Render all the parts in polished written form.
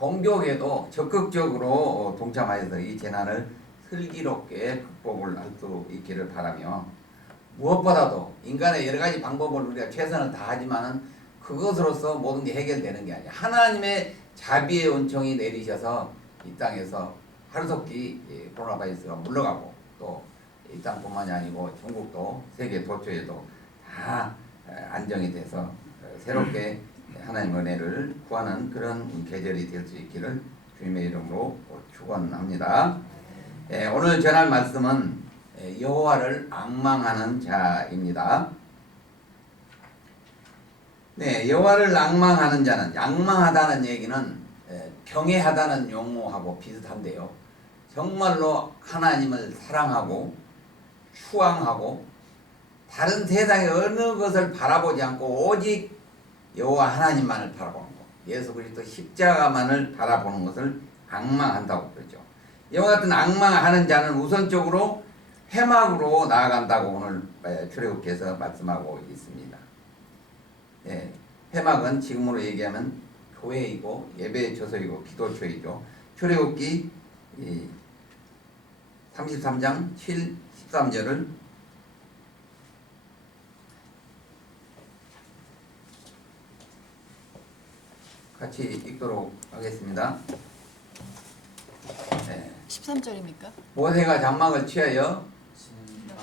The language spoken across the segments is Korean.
종교계도 적극적으로 동참하여서 이 재난을 슬기롭게 극복을 할 수 있기를 바라며, 무엇보다도 인간의 여러 가지 방법을 우리가 최선을 다하지만은 그것으로서 모든 게 해결되는 게 아니야. 하나님의 자비의 은총이 내리셔서 이 땅에서 하루속히 코로나 바이러스가 물러가고, 또 이 땅뿐만이 아니고 중국도 세계 도처에도 다 안정이 돼서 새롭게 하나님 은혜를 구하는 그런 계절이 될 수 있기를 주님의 이름으로 축원합니다. 오늘 전할 말씀은 여호와를 앙망하는 자입니다. 네, 여호와를 앙망하는 자는, 앙망하다는 얘기는 경외하다는 용어하고 비슷한데요. 정말로 하나님을 사랑하고 추앙하고 다른 세상의 어느 것을 바라보지 않고 오직 여호와 하나님만을 바라보는 것, 예수 그리스도 십자가만을 바라보는 것을 앙망한다고 그러죠. 이와 같은 앙망하는 자는 우선적으로 회막으로 나아간다고 오늘 출애굽기에서 말씀하고 있습니다. 예, 회막은 지금으로 얘기하면 교회이고 예배의 처소이고 기도처이죠. 출애굽기 33장 7, 13절을 같이 읽도록 하겠습니다. 네. 13절입니까? 모세가 장막을 취하여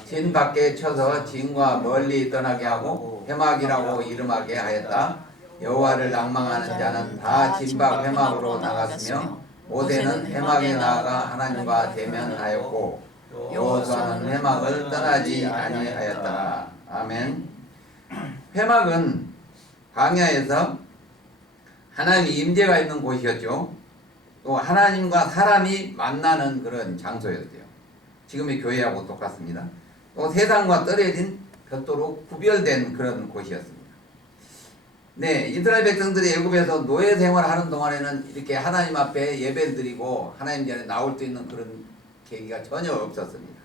진 밖에 쳐서 진과 멀리 떠나게 하고 회막이라고 이름하게 하였다. 여호와를 낭망하는 자는 다 진 밖 회막으로 나갔으며 모세는 회막에 나아가 하나님과 대면하였고 여호수아는 회막을 떠나지 아니하였더라. 아멘. 회막은 광야에서 하나님의 임재가 있는 곳이었죠. 또 하나님과 사람이 만나는 그런 장소였대요. 지금의 교회하고 똑같습니다. 또 세상과 떨어진 별도로 구별된 그런 곳이었습니다. 네, 이스라엘 백성들이 애굽에서 노예 생활하는 동안에는 이렇게 하나님 앞에 예배를 드리고 하나님 전에 나올 수 있는 그런 계기가 전혀 없었습니다.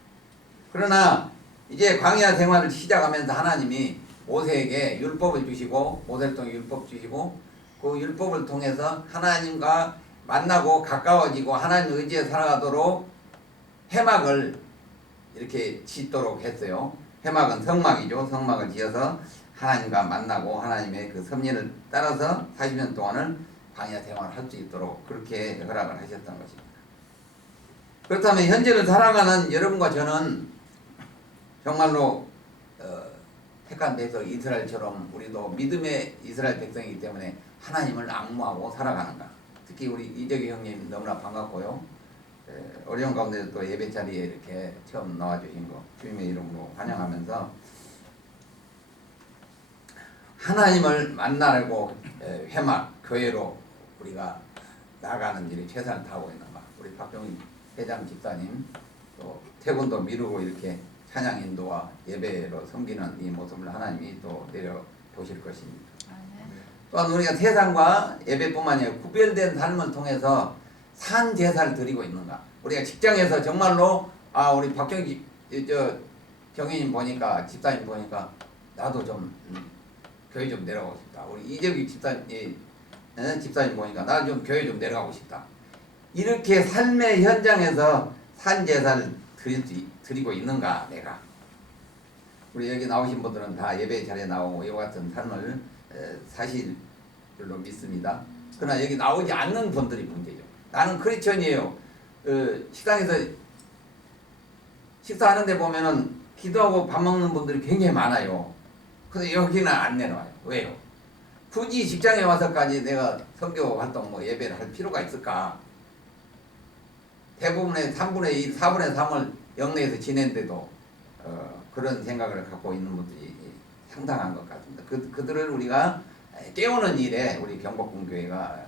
그러나 이제 광야 생활을 시작하면서 하나님이 모세에게 율법을 주시고, 모세를 통해 율법 주시고, 그 율법을 통해서 하나님과 만나고 가까워지고 하나님 의지에 살아가도록 회막을 이렇게 짓도록 했어요. 회막은 성막이죠. 성막을 지어서 하나님과 만나고 하나님의 그 섭리를 따라서 40년 동안을 광야 생활을 할 수 있도록 그렇게 허락을 하셨던 것입니다. 그렇다면 현재를 살아가는 여러분과 저는 정말로 택한 백성 이스라엘처럼 우리도 믿음의 이스라엘 백성이기 때문에 하나님을 앙무하고 살아가는가. 특히 우리 이재규 형님 너무나 반갑고요. 어려운 가운데 또 예배 자리에 이렇게 처음 나와주신 거 주님의 이름으로 환영하면서 하나님을 만나고 회막 교회로 우리가 나가는 일이 최선을 다하고 있는가. 우리 박정희 회장 집사님 또 태군도 미루고 이렇게 찬양 인도와 예배로 섬기는 이 모습을 하나님이 또 내려보실 것입니다. 또한 우리가 세상과 예배뿐만 아니라 구별된 삶을 통해서 산 제사를 드리고 있는가. 우리가 직장에서 정말로 우리 박정희 경위님 보니까 집사님 보니까 나도 좀 교회 좀 내려가고 싶다. 우리 이재규 집사님 보니까 나도 좀 교회 좀 내려가고 싶다. 이렇게 삶의 현장에서 산 제사를 드리고 있는가 내가. 우리 여기 나오신 분들은 다 예배 자리에 나오고 이와 같은 삶을 사실 줄로 믿습니다. 그러나 여기 나오지 않는 분들이 문제죠. 나는 크리스천이에요. 식당에서 식사하는데 보면은 기도하고 밥 먹는 분들이 굉장히 많아요. 근데 여기는 안 내려와요. 왜요? 굳이 직장에 와서까지 내가 선교 활동 예배를 할 필요가 있을까? 대부분의 3분의 2, 4분의 3을 영내에서 지낸데도 그런 생각을 갖고 있는 분들이 상당한 것 같습니다. 그들을 우리가 깨우는 일에 우리 경복궁교회가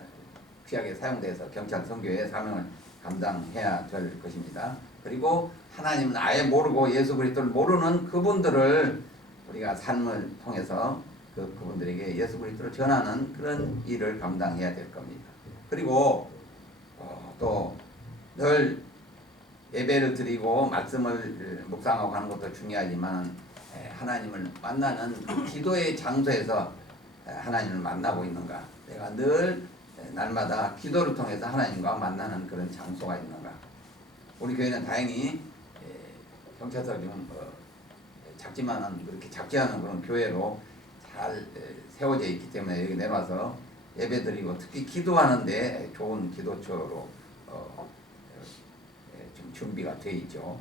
귀하게 사용돼서 경찰 선교의 사명을 감당해야 될 것입니다. 그리고 하나님은 아예 모르고 예수 그리스도를 모르는 그분들을 우리가 삶을 통해서 그분들에게 예수 그리스도를 전하는 그런 일을 감당해야 될 겁니다. 그리고 또 늘 예배를 드리고 말씀을 묵상하고 하는 것도 중요하지만 하나님을 만나는 그 기도의 장소에서 하나님을 만나고 있는가. 내가 늘 날마다 기도를 통해서 하나님과 만나는 그런 장소가 있는가. 우리 교회는 다행히 경찰서 좀 작지만은 그렇게 작지 않은 그런 교회로 잘 세워져 있기 때문에 여기 내려와서 예배드리고 특히 기도하는데 좋은 기도처로 좀 준비가 되어 있죠.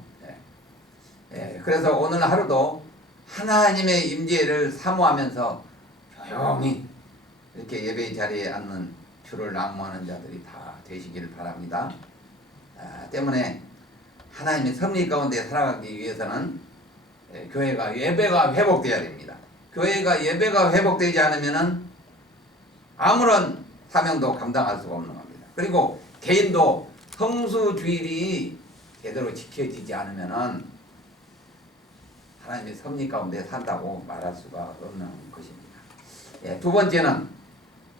그래서 오늘 하루도 하나님의 임재를 사모하면서 조용히 이렇게 예배의 자리에 앉는 주를 낭모하는 자들이 다 되시기를 바랍니다. 때문에 하나님의 섭리 가운데 살아가기 위해서는 교회가 예배가 회복되어야 됩니다. 교회가 예배가 회복되지 않으면은 아무런 사명도 감당할 수가 없는 겁니다. 그리고 개인도 성수주일이 제대로 지켜지지 않으면은 하나님의 섭리 가운데 산다고 말할 수가 없는 것입니다. 두 번째는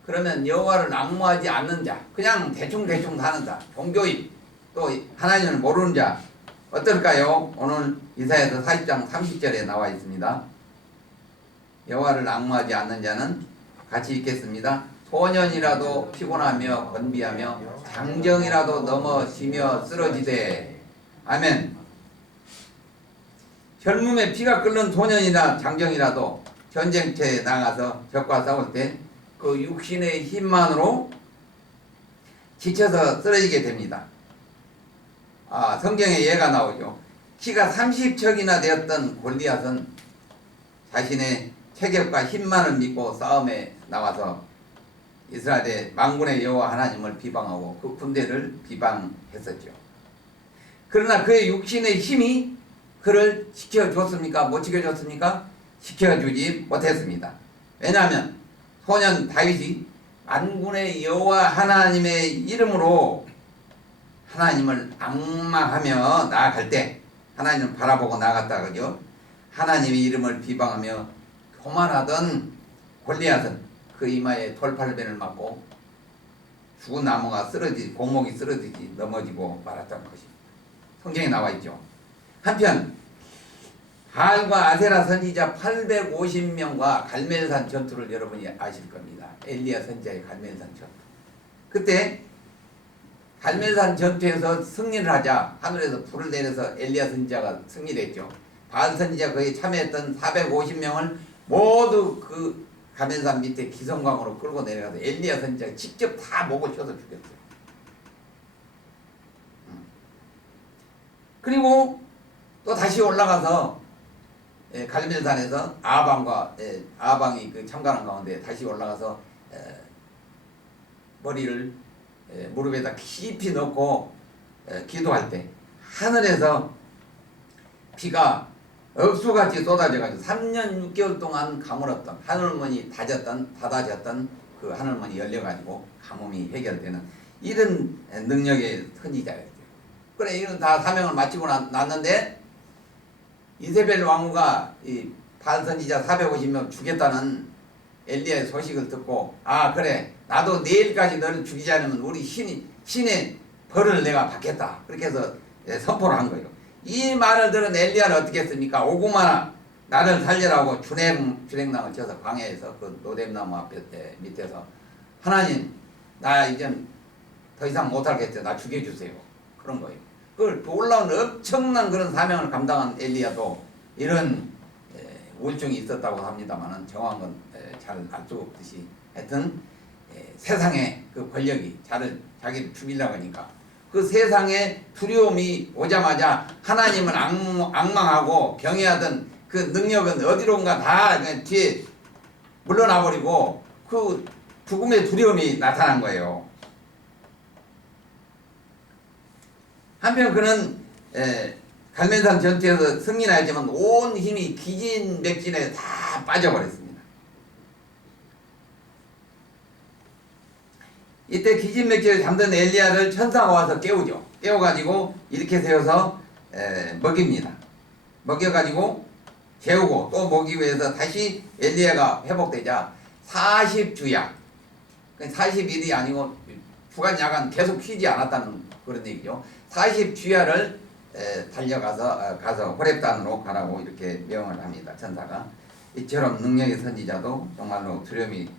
그러면 여호와를 낭모하지 않는 자, 그냥 대충 사는 자, 종교인, 또 하나님을 모르는 자 어떨까요? 오늘 이사야서 40장 30절에 나와 있습니다. 여호와를 낭모하지 않는 자는 같이 읽겠습니다. 소년이라도 피곤하며 건비하며 장정이라도 넘어지며 쓰러지되. 아멘. 젊음에 피가 끓는 소년이나 장정이라도 전쟁터에 나가서 적과 싸울 때 그 육신의 힘만으로 지쳐서 쓰러지게 됩니다. 성경에 예가 나오죠. 키가 30척이나 되었던 골리앗은 자신의 체격과 힘만을 믿고 싸움에 나와서 이스라엘의 만군의 여호와 하나님을 비방하고 그 군대를 비방했었죠. 그러나 그의 육신의 힘이 그를 지켜줬습니까? 못 지켜줬습니까? 지켜주지 못했습니다. 왜냐하면 소년 다윗이 만군의 여호와 하나님의 이름으로 하나님을 앙망하며 나아갈 때, 하나님을 바라보고 나아갔다 그죠? 하나님의 이름을 비방하며 교만하던 골리앗은 그 이마에 돌팔벤을 맞고 죽은 나무가 쓰러지지, 공목이 쓰러지지 넘어지고 말았던 것입니다. 성경에 나와 있죠. 한편 바알과 아세라 선지자 850명과 갈멜산 전투를 여러분이 아실 겁니다. 엘리야 선지자의 갈멜산 전투. 그때 갈멜산 전투에서 승리를 하자 하늘에서 불을 내려서 엘리야 선지자가 승리했죠. 바알 선지자 거기에 참여했던 450명을 모두 그 갈멜산 밑에 기성광으로 끌고 내려가서 엘리야 선지자가 직접 다 목을 쳐서 죽였어요. 그리고 또 다시 올라가서 갈멜산에서 아방이 그 참관한 가운데 다시 올라가서 머리를 무릎에다 깊이 넣고 기도할 때 하늘에서 비가 억수같이 쏟아져가지고 3년 6개월 동안 가물었던 하늘문이 닫아졌던 그 하늘문이 열려가지고 가뭄이 해결되는 이런 능력의 선지자였죠. 그래 이런 다 사명을 마치고 났는데 이세벨 왕후가 이 바알 선지자 450명 죽였다는 엘리야의 소식을 듣고 그래 나도 내일까지 너를 죽이지 않으면 우리 신의 벌을 내가 받겠다. 그렇게 해서 선포를 한 거예요. 이 말을 들은 엘리야는 어떻게 했습니까? 오구마나 나를 살려라고 주랭나무를 쳐서 광야에서 그 노뎀나무 밑에서 하나님 나 이젠 더 이상 못하겠어요. 나 죽여주세요. 그런 거예요. 그 올라온 엄청난 그런 사명을 감당한 엘리야도 이런 우울증이 있었다고 합니다만은 정확한 건 잘 알 수 없듯이 하여튼 세상에 그 권력이 자기를 죽이려고 하니까 그 세상에 두려움이 오자마자 하나님을 앙망하고 경외하던 그 능력은 어디론가 다 그냥 뒤에 물러나 버리고 그 죽음의 두려움이 나타난 거예요. 한편 그는 갈멜산 전투에서 승리하였지만 온 힘이 기진맥진에 다 빠져버렸습니다. 이때 기진맥진에 잠든 엘리야를 천사가 와서 깨우죠. 깨워가지고 이렇게 세워서 먹입니다. 먹여가지고 재우고 또 먹이기 위해서 다시 엘리야가 회복되자 40주야 40일이 아니고 주간 야간 계속 쉬지 않았다는 그런 얘기죠. 40주야를 달려가서 호렙단으로 가라고 이렇게 명을 합니다. 천사가. 이처럼 능력의 선지자도 정말로 두려움이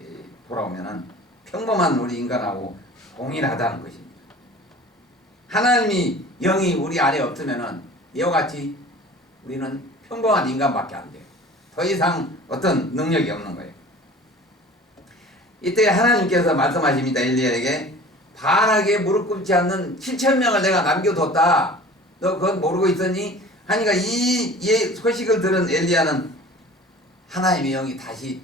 돌아오면은 평범한 우리 인간하고 동일하다는 것입니다. 하나님이 영이 우리 안에 없으면은 이와 같이 우리는 평범한 인간밖에 안 돼요. 더 이상 어떤 능력이 없는 거예요. 이때 하나님께서 말씀하십니다. 엘리야에게 바알에게 무릎 꿇지 않는 7,000명을 내가 남겨뒀다. 너 그건 모르고 있었니? 하니까 이 소식을 들은 엘리야는 하나님의 영이 다시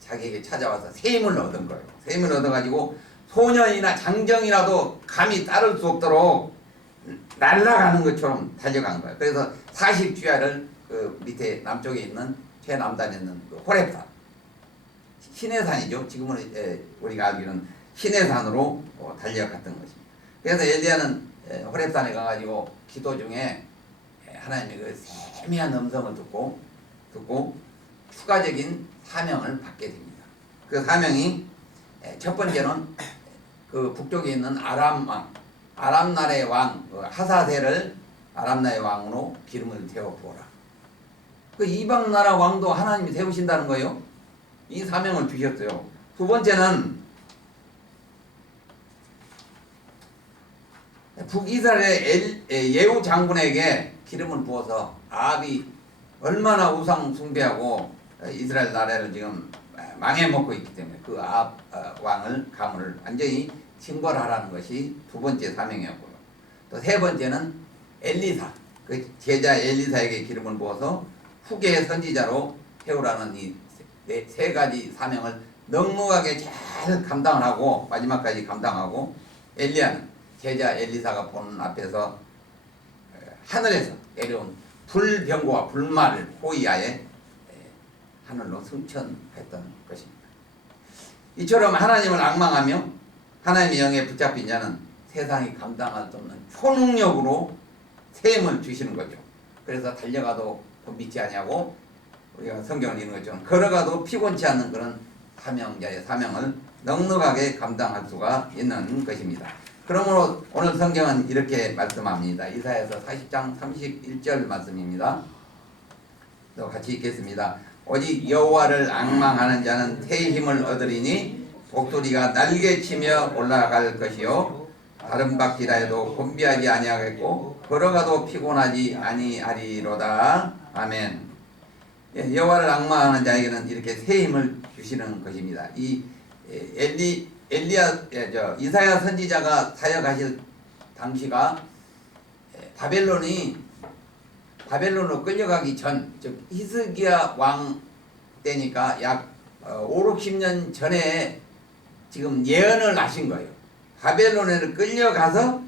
자기에게 찾아와서 새 힘을 얻은 거예요. 새 힘을 얻어가지고 소년이나 장정이라도 감히 따를 수 없도록 날아가는 것처럼 달려간 거예요. 그래서 40주야를 그 밑에 남쪽에 있는 최남단에 있는 그 호렙산, 시내산이죠. 지금은 우리가 알기로는 시내산으로 달려갔던 것입니다. 그래서 엘리야는 호렙산에 가가지고 기도 중에 하나님의 그 세미한 음성을 듣고 추가적인 사명을 받게 됩니다. 그 사명이 첫 번째는 그 북쪽에 있는 아람 나라의 왕 하사셀을 아람 나라의 왕으로 기름을 태워 부어라. 그 이방 나라 왕도 하나님이 세우신다는 거예요. 이 사명을 주셨어요. 두 번째는 북이스라엘의 예후 장군에게 기름을 부어서 아합이 얼마나 우상 숭배하고 이스라엘 나라를 지금 망해먹고 있기 때문에 그 아합 왕을 가문을 완전히 징벌하라는 것이 두 번째 사명이었고요. 또 세 번째는 엘리사, 그 제자 엘리사에게 기름을 부어서 후계 선지자로 세우라는 이 세 가지 사명을 넉넉하게 잘 감당을 하고 마지막까지 감당하고 엘리야는 제자 엘리사가 보는 앞에서 하늘에서 내려온 불병거와 불말을 호위하에 하늘로 승천했던 것입니다. 이처럼 하나님을 앙망하며 하나님의 영에 붙잡힌 자는 세상이 감당할 수 없는 초능력으로 새 힘을 주시는 거죠. 그래서 달려가도 곤비지 아니하고 우리가 성경을 읽는 것처럼 걸어가도 피곤치 않는 그런 사명자의 사명을 넉넉하게 감당할 수가 있는 것입니다. 그러므로 오늘 성경은 이렇게 말씀합니다. 이사야서 40장 31절 말씀입니다. 또 같이 읽겠습니다. 오직 여호와를 앙망하는 자는 새 힘을 얻으리니 독수리가 날개치며 올라갈 것이요 다른 박지라 해도 곤비하지 아니하겠고 걸어가도 피곤하지 아니하리로다. 아멘. 여호와를 앙망하는 자에게는 이렇게 새 힘을 주시는 것입니다. 이 이사야 선지자가 사역하실 당시가 바벨론으로 끌려가기 전, 즉 히스기야 왕 때니까 약 5, 60년 전에 지금 예언을 하신 거예요. 바벨론에 끌려가서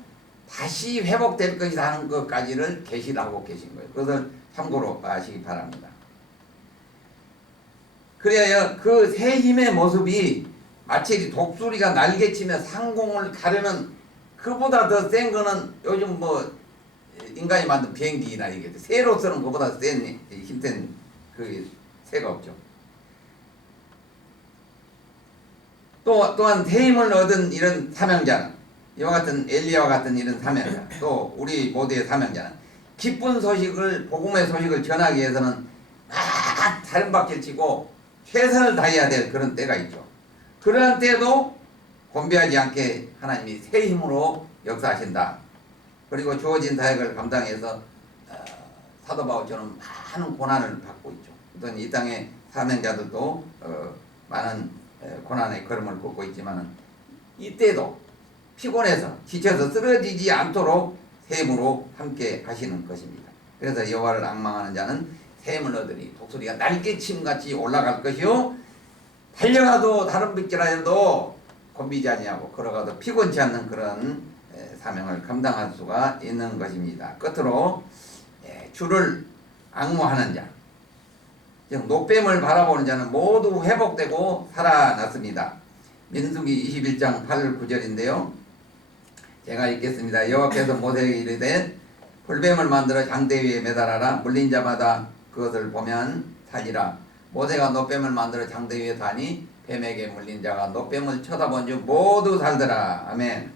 다시 회복될 것이다 하는 것까지를 계시를 하고 계신 거예요. 그것을 참고로 아시기 바랍니다. 그래야 그 새 힘의 모습이 마치 독수리가 날개치며 상공을 가르는 그보다 더 센 거는 요즘 뭐 인간이 만든 비행기나 이게 새로 쓰는 것보다 센 힘센 그 새가 없죠. 또한 새 힘을 얻은 이런 사명자는 이와 같은 엘리야와 같은 이런 사명자, 또 우리 모두의 사명자는 기쁜 소식을 복음의 소식을 전하기 위해서는 막 다른 박질 치고 최선을 다해야 될 그런 때가 있죠. 그러한 때도 곤비하지 않게 하나님이 새 힘으로 역사하신다. 그리고 주어진 사역을 감당해서 사도 바울처럼 많은 고난을 받고 있죠. 어떤 이 땅의 사명자들도 많은 고난의 걸음을 걷고 있지만 이때도 피곤해서 지쳐서 쓰러지지 않도록 새 힘으로 함께 하시는 것입니다. 그래서 여호와를 앙망하는 자는 새 힘을 얻으니 독수리가 날개침같이 올라갈 것이요 달려가도 다른 백지라도 곤비지 아니하고 걸어가도 피곤치 않는 그런 사명을 감당할 수가 있는 것입니다. 끝으로 주를 앙모하는 자, 즉 노뱀을 바라보는 자는 모두 회복되고 살아났습니다. 민수기 21장 8, 9절인데요. 제가 읽겠습니다. 여호와께서 모세에게 이르되 불뱀을 만들어 장대 위에 매달아라. 물린 자마다 그것을 보면 살리라. 모세가 노뱀을 만들어 장대 위에 다니 뱀에게 물린 자가 노뱀을 쳐다본 줄 모두 살더라. 아멘.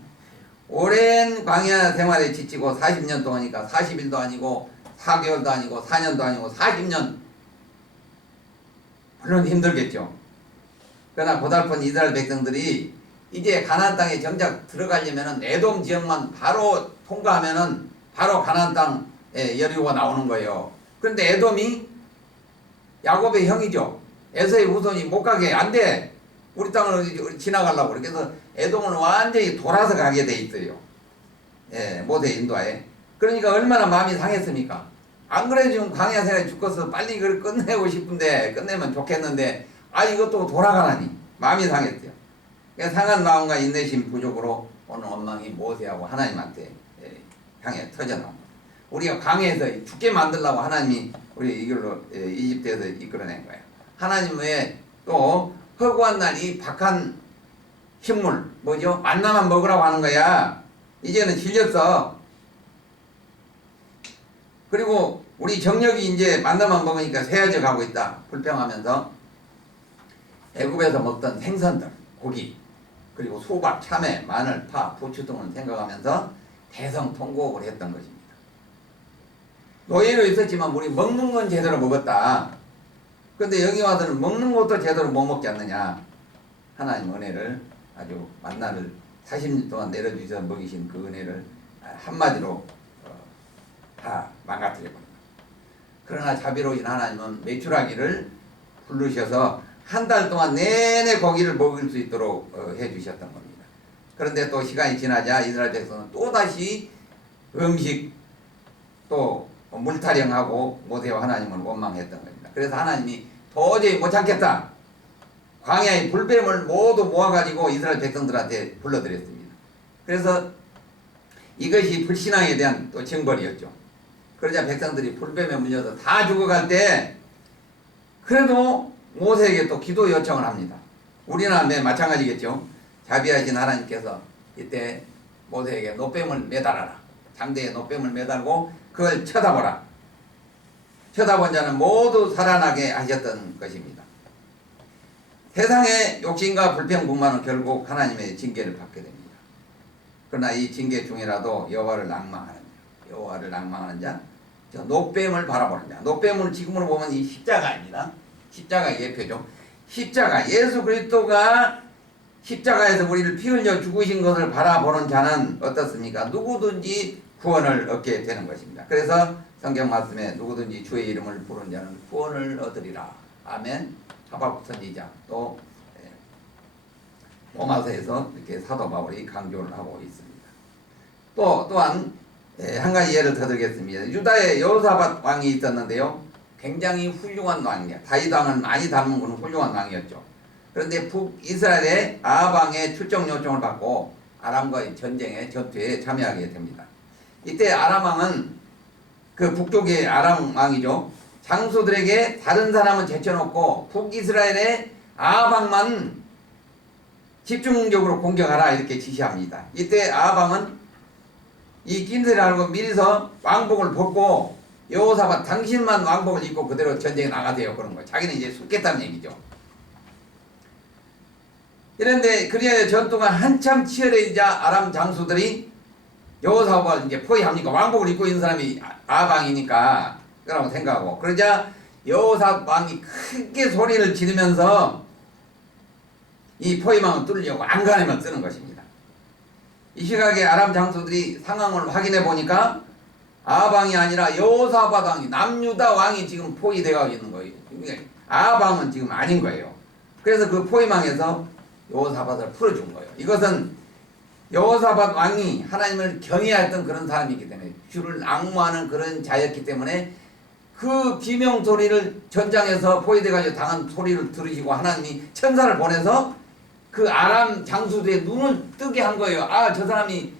오랜 광야 생활에 지치고 40년 동안이니까 40일도 아니고 4개월도 아니고 4년도 아니고 40년, 물론 힘들겠죠. 그러나 고달픈 이스라엘 백성들이 이제 가나안 땅에 정작 들어가려면은 에돔 지역만 바로 통과하면은 바로 가나안 땅에 여리고가 나오는 거예요. 그런데 에돔이 야곱의 형이죠. 에서의 후손이 못 가게 안 돼. 우리 땅을 지나가려고. 그래서 에돔은 완전히 돌아서 가게 돼 있어요. 예, 모세 인도하에. 그러니까 얼마나 마음이 상했습니까? 안 그래 지금 광야 생활 죽어서 빨리 이걸 끝내고 싶은데 끝내면 좋겠는데 이것도 돌아가라니 마음이 상했어요. 그러니까 상한 마음과 인내심 부족으로 오늘 원망이 모세하고 하나님한테 향해 터져나온 거예요. 우리가 광야에서 죽게 만들려고 하나님이 우리 이걸로 이집트에서 이끌어낸 거예요. 하나님 외에 또 허구한 날이 박한 식물 뭐죠? 만나만 먹으라고 하는 거야. 이제는 질렸어. 그리고 우리 정력이 이제 만나만 먹으니까 쇠해져 가고 있다. 불평하면서 애굽에서 먹던 생선들, 고기, 그리고 수박, 참외, 마늘, 파, 부추 등을 생각하면서 대성통곡을 했던 것입니다. 노예로 있었지만 우리 먹는 건 제대로 먹었다. 그런데 여기 와서는 먹는 것도 제대로 못 먹지 않느냐. 하나님 은혜를 아주 만나를 40년 동안 내려주셔서 먹이신 그 은혜를 한마디로 다 망가뜨려버립니다. 그러나 자비로우신 하나님은 메추라기를 부르셔서 한 달 동안 내내 고기를 먹을 수 있도록 해주셨던 겁니다. 그런데 또 시간이 지나자 이스라엘 백성은 또다시 음식 또 물타령하고 모세와 하나님을 원망했던 겁니다. 그래서 하나님이 도저히 못 참겠다. 광야의 불뱀을 모두 모아가지고 이스라엘 백성들한테 불러드렸습니다. 그래서 이것이 불신앙에 대한 또 징벌이었죠. 그러자 백성들이 불뱀에 물려서 다 죽어갈 때 그래도 모세에게 또 기도 요청을 합니다. 우리나 마찬가지겠죠. 자비하신 하나님께서 이때 모세에게 노뱀을 매달아라. 장대에 노뱀을 매달고 그걸 쳐다보라. 쳐다본 자는 모두 살아나게 하셨던 것입니다. 세상의 욕심과 불평분만은 결국 하나님의 징계를 받게 됩니다. 그러나 이 징계 중이라도 여호와를 낭망하는 자, 저 노뱀을 바라보는 자. 노뱀을 지금으로 보면 이 십자가입니다. 십자가의 예표죠. 십자가, 예수 그리스도가 십자가에서 우리를 피 흘려 죽으신 것을 바라보는 자는 어떻습니까? 누구든지 구원을 얻게 되는 것입니다. 그래서 성경 말씀에 누구든지 주의 이름을 부르는 자는 구원을 얻으리라. 아멘. 하박국 선지자 또 로마서에서 이렇게 사도 바울이 강조를 하고 있습니다. 또한 한 가지 예를 더 드리겠습니다. 유다에 여호사밧 왕이 있었는데요. 굉장히 훌륭한 왕이에요. 다윗 왕을 많이 닮은 분은 훌륭한 왕이었죠. 그런데 북이스라엘의 아합 왕의 출정 요청을 받고 아람과의 전투에 참여하게 됩니다. 이때 아람 왕은 그 북쪽의 아람 왕이죠. 장수들에게 다른 사람은 제쳐놓고 북이스라엘의 아합 왕만 집중적으로 공격하라 이렇게 지시합니다. 이때 아합 왕은 이 낌새를 알고 미리서 왕복을 벗고 여호사밧 당신만 왕복을 입고 그대로 전쟁에 나가세요. 그런 거예요. 자기는 이제 죽겠다는 얘기죠. 이런데 그리하여 전투가 한참 치열해지자 아람 장수들이 여호사밧을 이제 포위합니까? 왕복을 입고 있는 사람이 아방이니까 그라고 생각하고 그러자 여호사밧 왕이 크게 소리를 지르면서 이 포위망을 뚫으려고 안간힘을 쓰는 것입니다. 이 시각에 아람 장수들이 상황을 확인해 보니까 아방이 아니라 여호사밧 왕이 남유다 왕이 지금 포위되어 있는 거예요. 아방은 지금 아닌 거예요. 그래서 그 포위망에서 여호사밧을 풀어준 거예요. 이것은 여호사밧 왕이 하나님을 경외했던 그런 사람이기 때문에 주를 앙무하는 그런 자였기 때문에 그 비명 소리를 전장에서 포위돼가지고 당한 소리를 들으시고 하나님이 천사를 보내서 그 아람 장수들의 눈을 뜨게 한 거예요. 저 사람이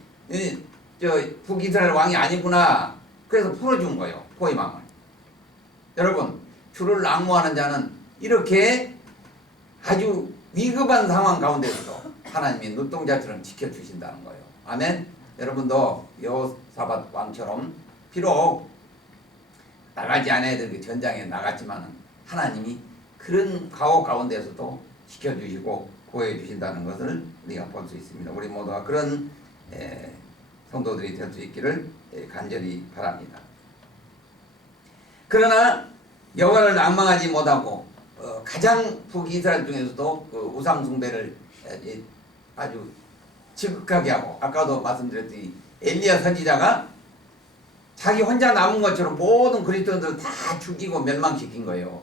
북이스라엘 왕이 아니구나. 그래서 풀어준 거예요. 포위망을. 여러분 주를 앙무하는 자는 이렇게 아주 위급한 상황 가운데서도 하나님이 눈동자처럼 지켜주신다는 거예요. 아멘. 여러분도 여호사밧 왕처럼 비록 나가지 않아야 될 그 전장에 나갔지만 하나님이 그런 가호 가운데서도 지켜주시고 구해주신다는 것을 우리가 볼 수 있습니다. 우리 모두가 그런 성도들이 될 수 있기를 간절히 바랍니다. 그러나 여호와를 낭망하지 못하고 가장 북이스라엘 중에서도 그 우상 숭배를 아주 지극하게 하고, 아까도 말씀드렸더니 엘리야 선지자가 자기 혼자 남은 것처럼 모든 그리스도인들을 다 죽이고 멸망시킨 거예요.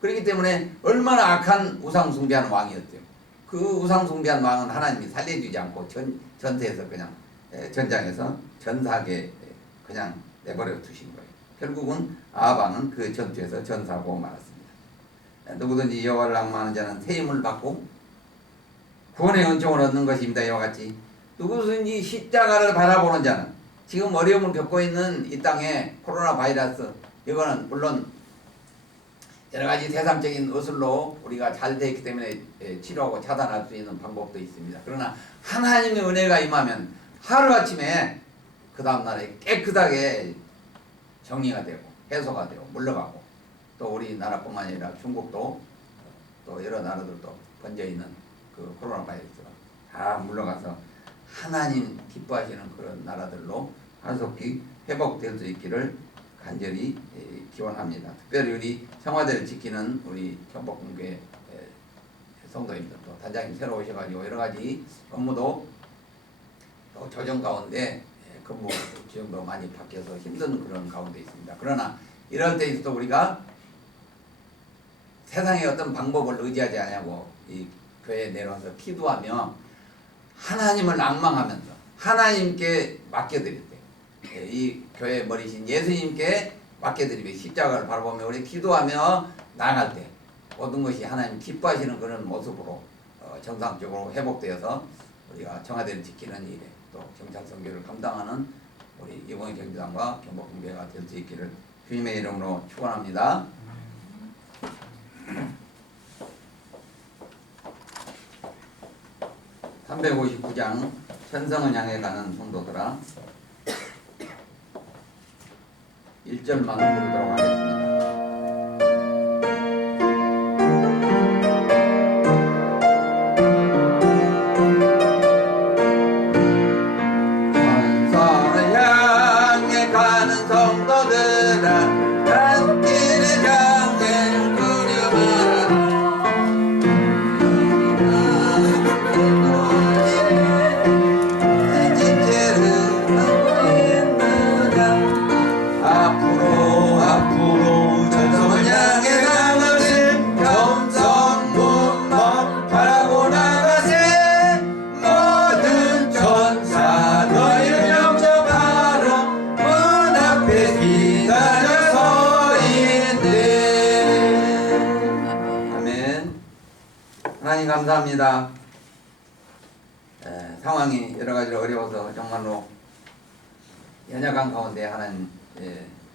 그렇기 때문에 얼마나 악한 우상 숭배하는 왕이었대요. 그 우상 숭배한 왕은 하나님이 살려주지 않고 전세에서 그냥 전장에서 전사하게 그냥 내버려 두신 거예요. 결국은 아합왕은 그 전투에서 전사하고 말았습니다. 누구든지 여호와를 낭만하는 자는 새 힘을 받고 구원의 은총을 얻는 것입니다. 이와 같이 누구든지 십자가를 바라보는 자는, 지금 어려움을 겪고 있는 이 땅에 코로나 바이러스, 이거는 물론 여러 가지 세상적인 의술로 우리가 잘 되어 있기 때문에 치료하고 차단할 수 있는 방법도 있습니다. 그러나 하나님의 은혜가 임하면 하루아침에 그 다음날에 깨끗하게 정리가 되고 해소가 되고 물러가고, 또 우리나라뿐만 아니라 중국도 또 여러 나라들도 번져있는 그 코로나 바이러스가 다 물러가서 하나님 기뻐하시는 그런 나라들로 하루속히 회복될 수 있기를 간절히 기원합니다. 특별히 우리 청와대를 지키는 우리 경복궁교회 성도님들, 또 단장님 새로 오셔가지고 여러 가지 업무도 또 조정 가운데 근무 지원도 많이 바뀌어서 힘든 그런 가운데 있습니다. 그러나 이럴 때 있어도 우리가 세상의 어떤 방법을 의지하지 않냐고 이 교회에 내려와서 기도하며 하나님을 앙망하면서 하나님께 맡겨드릴 때, 이 교회 머리신 예수님께 맡겨드리며 십자가를 바라보며 우리 기도하며 나아갈 때 모든 것이 하나님 기뻐하시는 그런 모습으로 정상적으로 회복되어서 우리가 청와대를 지키는 일에 또 경찰선교를 감당하는 우리 이봉희 경기당과 경복궁교회가 될 수 있기를 주님의 이름으로 축원합니다. (359장) 천성을 향해 가는 성도들아, 1절만 부르도록 하겠습니다. 천성을 향해 가는 성도들아, 간 길의 장을 그려봐라. 앞으로 천성을 향해 나가세. 겸손문만 바라고 나가세. 모든 천사 너희를 영접하러 문 앞에 기다려 서 있네. 아멘. 하나님 감사합니다. 상황이 여러 가지로 어려워서 정말로 연약한 가운데 하나님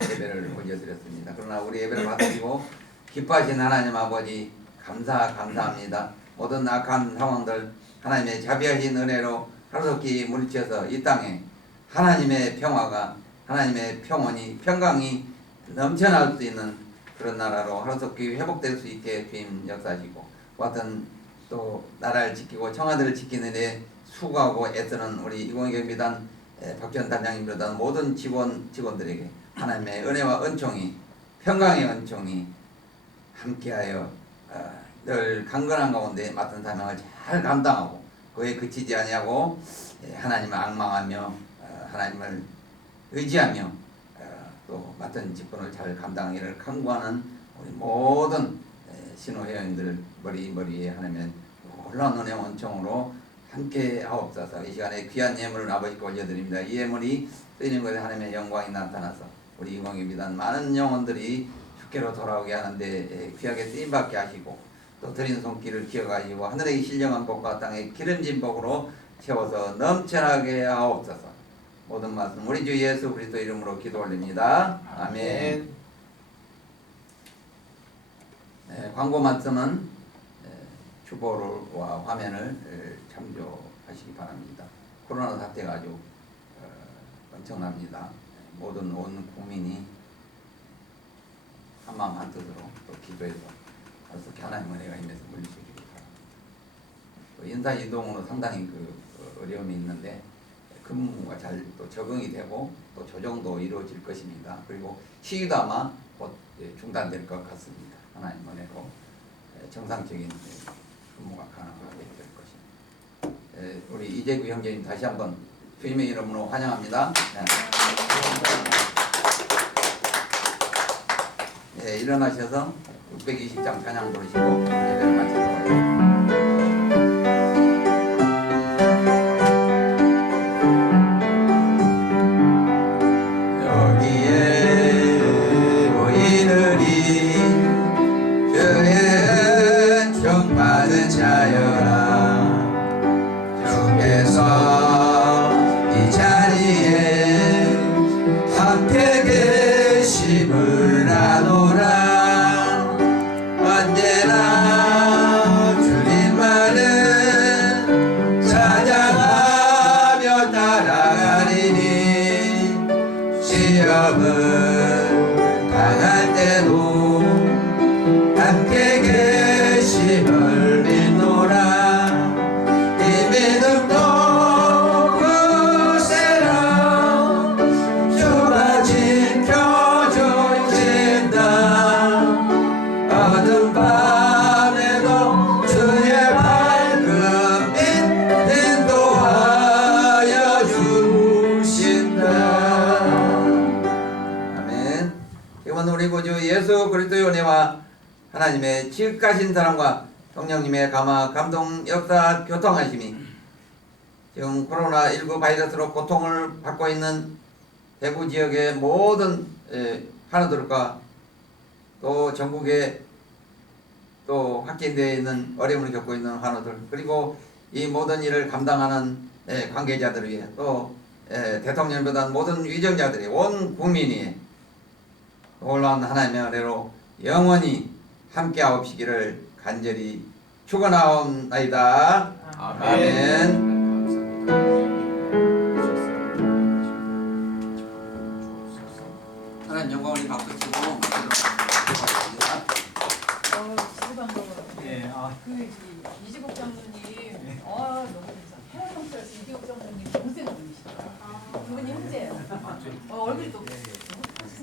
예배를 올려드렸습니다. 그러나 우리 예배를 받으시고 기뻐하신 하나님 아버지 감사합니다. 모든 악한 상황들 하나님의 자비하신 은혜로 하루속히 물리쳐서 이 땅에 하나님의 평화가, 하나님의 평온이, 평강이 넘쳐날 수 있는 그런 나라로 하루속히 회복될 수 있게 주님 역사하시고, 같은 또 나라를 지키고 청와대를 지키는 데 수고하고 애쓰는 우리 이공경비단 박지원 단장님 비롯한 모든 직원들에게 하나님의 은혜와 은총이, 평강의 은총이 함께하여 늘 강건한 가운데 맡은 사명을 잘 감당하고 그에 그치지 아니하고 하나님을 앙망하며 하나님을 의지하며 또 맡은 직분을 잘 감당하기를 간구하는 우리 모든 신호 회원들 머리에 하나님의 놀라운 은혜와 은총으로 함께 하옵소서. 이 시간에 귀한 예물을 아버지께 올려드립니다. 이 예물이 쓰이는 것에 하나님의 영광이 나타나서 우리 이공의 비단 많은 영혼들이 주께로 돌아오게 하는데 귀하게 쓰임받게 하시고, 또 드린 손길을 기억하시고 하늘의 신령한 복과 땅의 기름진 복으로 채워서 넘쳐나게 하옵소서. 모든 말씀 우리 주 예수 그리스도 이름으로 기도 올립니다. 아멘. 광고 말씀은 주보와 화면을 참조하시기 바랍니다. 코로나 사태가 아주 엄청납니다. 모든 온 국민이 한마음 한뜻으로 또 기도해서 어떻게 하나님의 은혜가 임해서 물리쳐주기 바랍니다. 또 인사 이동으로 상당히 어려움이 있는데 근무가 잘 또 적응이 되고 또 조정도 이루어질 것입니다. 그리고 시위도 아마 곧 중단될 것 같습니다. 하나님 은혜로 정상적인 근무가 가능하게 될 것입니다. 우리 이재규 형제님 다시 한번 주님의 이름으로 환영합니다. 네, 일어나셔서 620장 찬양 부르시고 예배를 마치도록 하겠습니다. 당할 때도 함께 계심을 믿노라. 이 믿음도 굳세라. 주가 지켜주신다. 어두운 밤에도 주의 밝은 빛 인도하여 주신다. 우리 구주 예수 그리스도의 은혜와 하나님의 지극하신 사랑과 성령님의 감화 감동 역사 교통하심이 지금 코로나19 바이러스로 고통을 받고 있는 대구 지역의 모든 환우들과 또 전국에 또 확진되어 있는 어려움을 겪고 있는 환우들, 그리고 이 모든 일을 감당하는 관계자들을 위해 또 대통령을 비롯한 모든 위정자들이 온 국민이 놀라운 하나님의 은혜로 영원히 함께하옵시기를 간절히 축원하옵나이다. 아멘. 하나님 영광 우리 박수 치고 기도하겠습니다. 이지국 장로님, 너무 감사. 해외 성수에서 이지국 장로님 동생 분이시다. 그분이 형제예요. 얼굴이 또